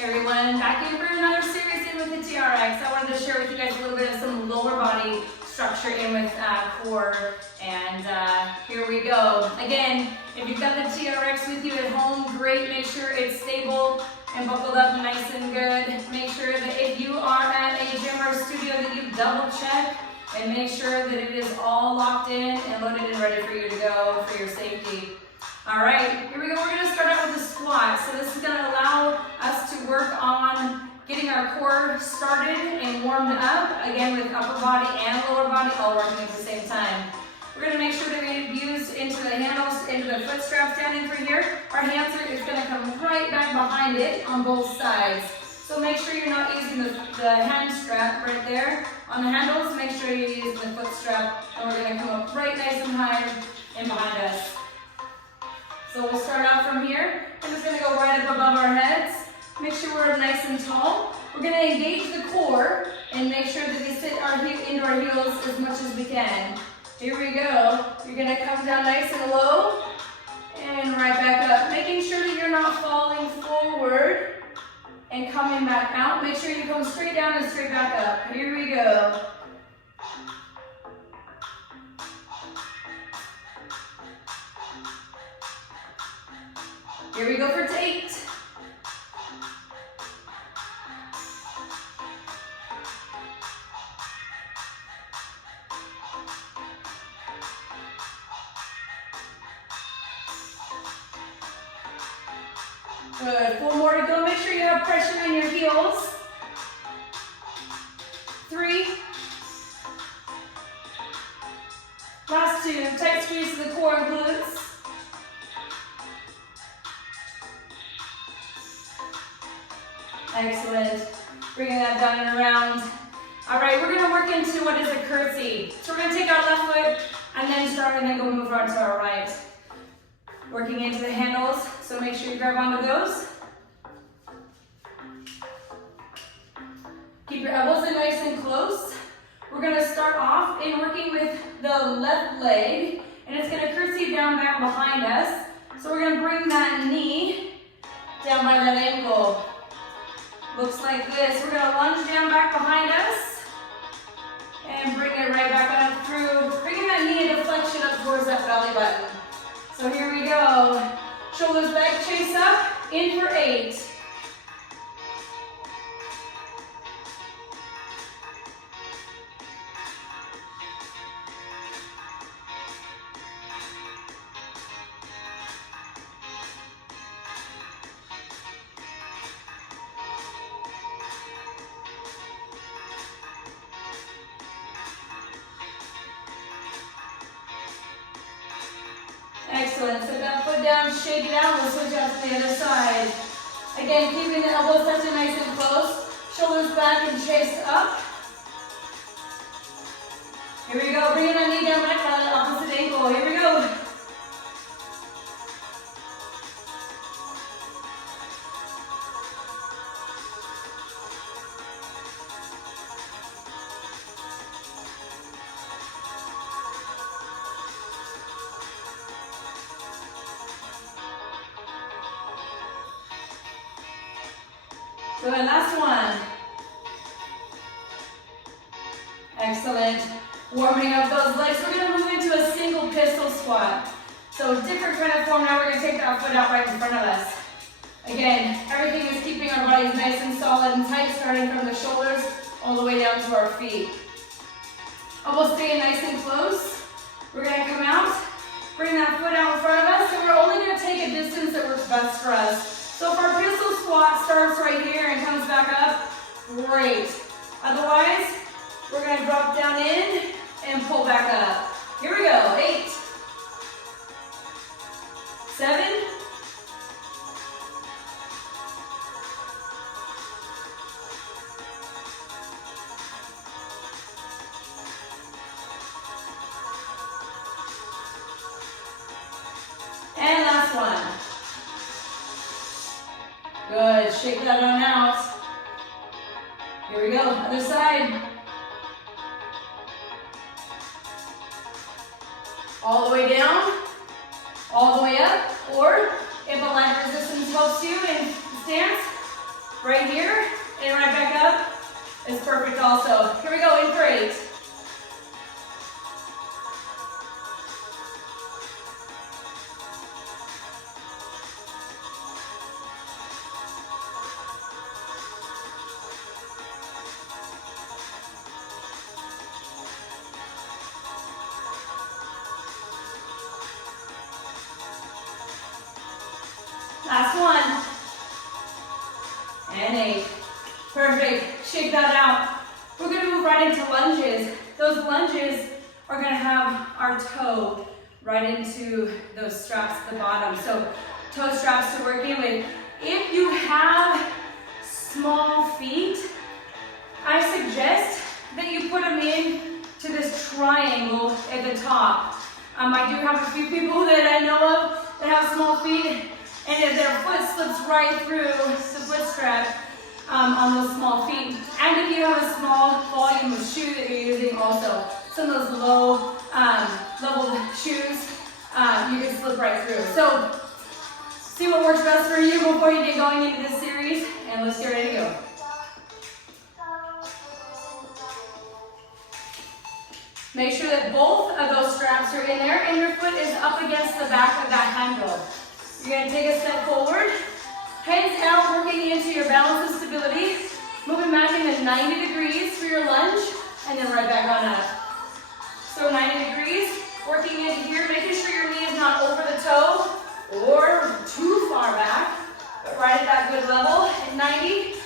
Everyone, back in for another series in with the TRX. I wanted to share with you guys a little bit of some lower body structure in with core, and here we go. Again, if you've got the TRX with you at home, great. Make sure it's stable and buckled up nice and good. Make sure that if you are at a gym or studio that you double check and make sure that it is all locked in and loaded and ready for you to go for your safety. All right, here we go. We're going to start out with the squat. So this is going to allow us to work on getting our core started and warmed up, again with upper body and lower body all working at the same time. We're going to make sure that we use into the handles, into the foot straps down in through here. Our hands are going to come right back behind it on both sides. So make sure you're not using the hand strap right there. On the handles, make sure you're using the foot strap, and we're going to come up right nice and high and behind us. So we'll start out from here. I'm just going to go right up above our heads. Make sure we're nice and tall. We're going to engage the core and make sure that we sit into our heels as much as we can. Here we go. You're going to come down nice and low and right back up. Making sure that you're not falling forward and coming back out. Make sure you come straight down and straight back up. Here we go. Here we go for 8. Good, 4 more to go. Make sure you have pressure in your heels. 3. Last 2, tight squeeze to the core and glutes. Excellent. Bringing that down and around. All right, we're going to work into what is a curtsy. So we're going to take our left foot and then start and then go move on to our right. Working into the handles, so make sure you grab onto those. Keep your elbows in nice and close. We're going to start off in working with the left leg, and it's going to curtsy down back behind us. So we're going to bring that knee down by that ankle. Looks like this. We're going to lunge down back behind us and bring it right back up through, bringing that knee into flexion up towards that belly button. So here we go. Shoulders back, chase up, in for 8. Excellent. Set that foot down, shake it out. We'll switch out to the other side. Again, keeping the elbows touching nice and close. Shoulders back and chase up. Here we go. Bringing that knee down back by the opposite ankle. Here we go. Good, last one. Excellent. Warming up those legs. We're going to move into a single pistol squat. So different kind of form. Now we're going to take that foot out right in front of us. Again, everything is keeping our bodies nice and solid and tight, starting from the shoulders all the way down to our feet. Elbows staying nice and close. We're going to come out, bring that foot out in front of us, and we're only going to take a distance that works best for us. So if our pistol squat starts right here and comes back up, great. Otherwise, we're going to drop down in and pull back up. Here we go. 8, 7, 1. Good, shake that on out. Here we go, other side. All the way down, all the way up, or if a line resistance helps you in stance, Right here and right back up is perfect also. Here we go, in for 8. Last one. And 8. Perfect. Shake that out. We're going to move right into lunges. Those lunges are going to have our toe right into those straps at the bottom. So toe straps to work in with. If you have small feet, I suggest that you put them in to this triangle at the top. I do have a few people that I know of that have small feet, and if their foot slips right through the foot strap on those small feet. And if you have a small volume of shoe that you're using also, some of those low level shoes, you can slip right through. So see what works best for you before you get going into this series, and let's get ready to go. Make sure that both of those straps are in there and your foot is up against the back of that handle. You're going to take a step forward, hands out, working into your balance and stability, moving back into 90 degrees for your lunge, and then right back on up. So 90 degrees, working into here, making sure your knee is not over the toe or too far back, but right at that good level at 90,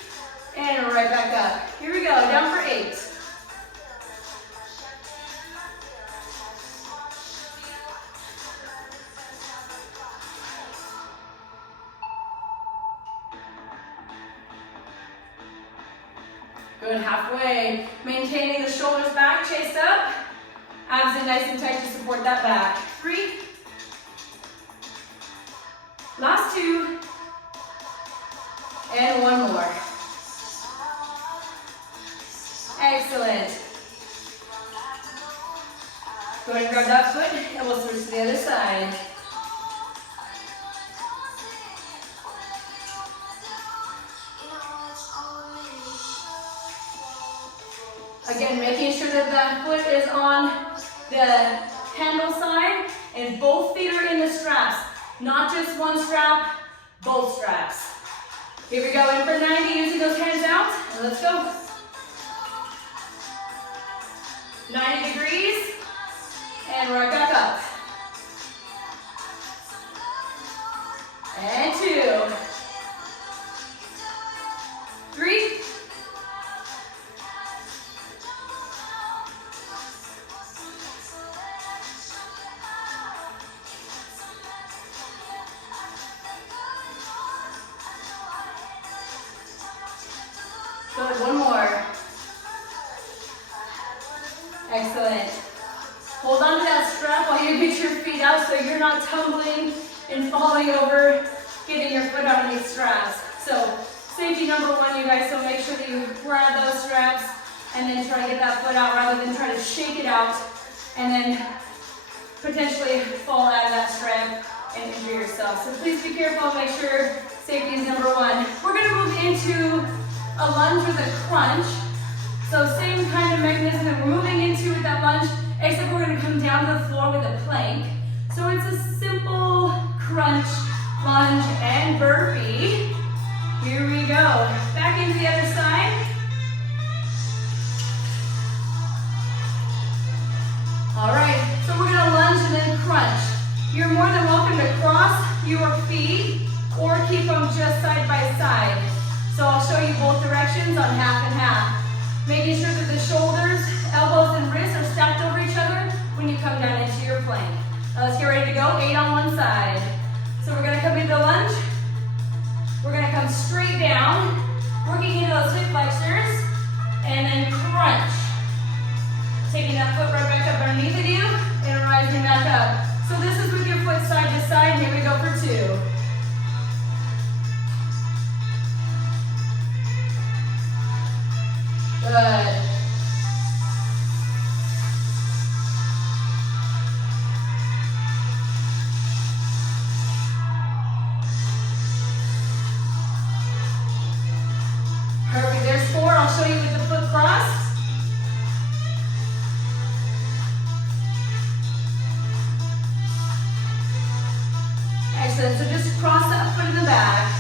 and right back up. Here we go, down for 8. Good, halfway. Maintaining the shoulders back, chest up. Abs in nice and tight to support that back. 3. Last 2. And 1 more. Excellent. Go ahead and grab that foot and we'll switch to the other side. Again, making sure that that foot is on the handle side and both feet are in the straps. Not just one strap, both straps. Here we go, in for 90, using those hands out, and let's go. 90 degrees, and right back up. And 2. 3. Good, 1 more. Excellent. Hold on to that strap while you get your feet out so you're not tumbling and falling over, getting your foot underneath straps. So safety number 1, you guys, so make sure that you grab those straps and then try to get that foot out rather than try to shake it out and then potentially fall out of that strap and injure yourself. So please be careful and make sure safety is number 1. We're going to move into a lunge with a crunch. So same kind of mechanism that we're moving into with that lunge, except we're going to come down to the floor with a plank. So it's a simple crunch, lunge, and burpee. Here we go. Back into the other side. All right, so we're going to lunge and then crunch. You're more than welcome to cross your feet or keep them just side by side. So I'll show you both directions on half and half. Making sure that the shoulders, elbows, and wrists are stacked over each other when you come down into your plank. Now let's get ready to go, 8 on one side. So we're gonna come into the lunge. We're gonna come straight down, working into those hip flexors, and then crunch. Taking that foot right back up underneath of you, and rising back up. So this is with your foot side to side. Here we go for 2. Good. Excellent, so just cross that foot in the back.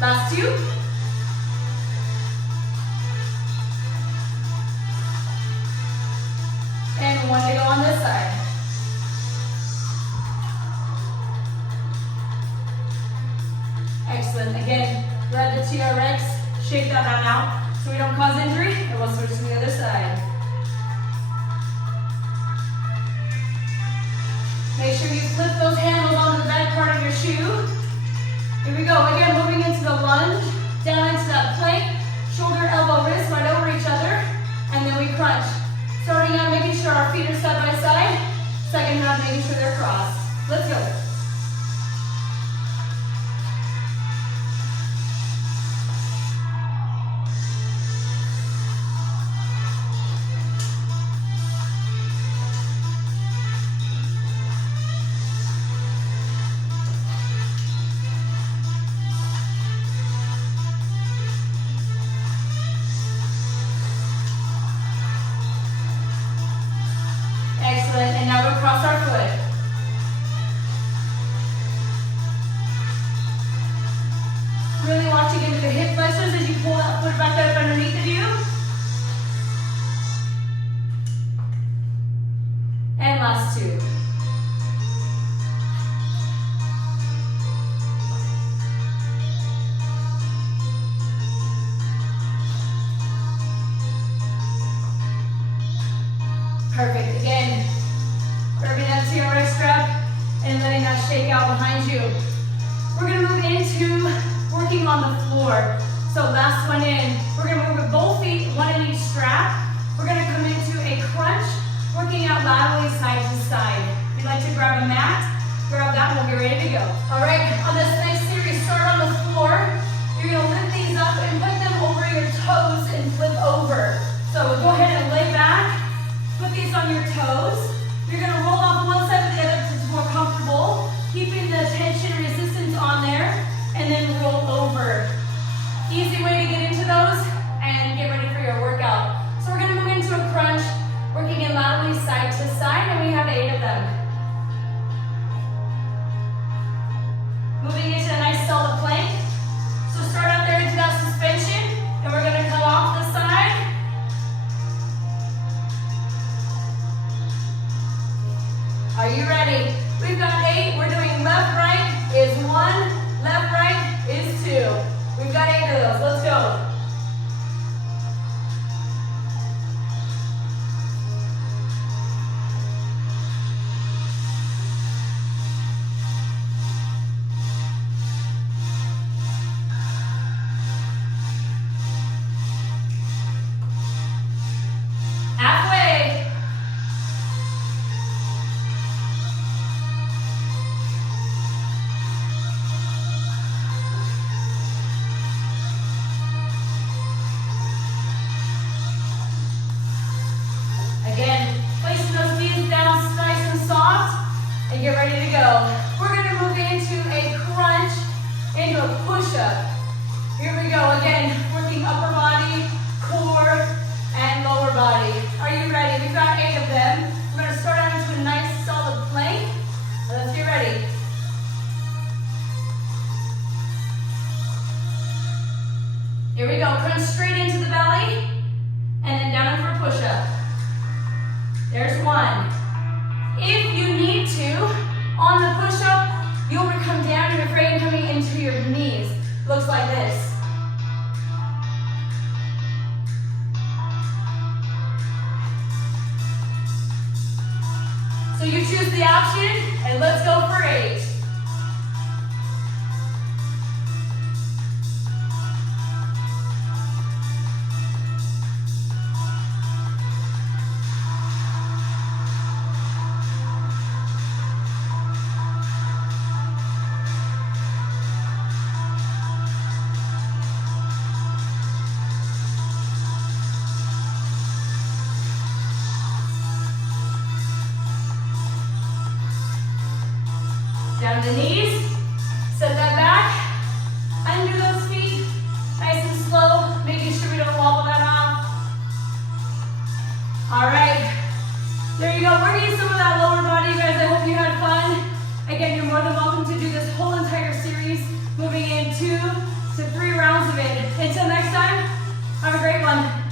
Last two. And one to go on this side. Excellent. Again, let the TRX shake that down out so we don't cause injury. And we'll switch to the other side. Make sure you flip those handles onto the back part of your shoe. Here we go. Again, moving into the lunge, down into that plank, shoulder, elbow, wrist right over each other, and then we crunch. Starting out, making sure our feet are side by side. Second half, making sure they're crossed. Let's go. Excellent, and now we'll cross our foot. Really watching into the hip flexors as you pull that foot back up underneath of you. And last two. Perfect. Again, grabbing that TRX strap and letting that shake out behind you. We're going to move into working on the floor. So last one in. We're going to move with both feet, one in each strap. We're going to come into a crunch, working out laterally side to side. If you'd like to grab a mat, grab that and we'll get ready to go. All right, on this next series, start on the floor. You're going to lift these up and put them over your toes and flip over. So go ahead and lay back. Put these on your toes. You're going to roll off one side to the other so it's more comfortable, keeping the tension and resistance on there, and then roll over. Easy way to get into those and get ready for your workout. So we're going to move into a crunch, working in laterally side to side, and we have 8 of them. Moving into a nice solid plank. So start out there into that suspension, and we're going to come off the side. Are you ready? We've got 8. We're doing left, right is 1, left, right is 2. We've got 8 of those. Let's go. Halfway. Again, placing those knees down nice and soft and get ready to go. We're going to move into a crunch, into a push-up. Here we go. Again, working upper body, core, and lower body. Are you ready? We've got 8 of them. We're going to start out into a nice solid plank. Let's get ready. Here we go. Crunch straight into the belly, and then down for a push-up. There's 1. If you need to, on the push-up, you'll come down and your frame coming into your knees. Looks like this. So you choose the option, and let's go for 8. Down to the knees, set that back, undo those feet, nice and slow, making sure we don't wobble that off. All right, go. We're getting some of that lower body, you guys. I hope you had fun. Again, you're more than welcome to do this whole entire series, moving in 2 to 3 rounds of it. Until next time, have a great one.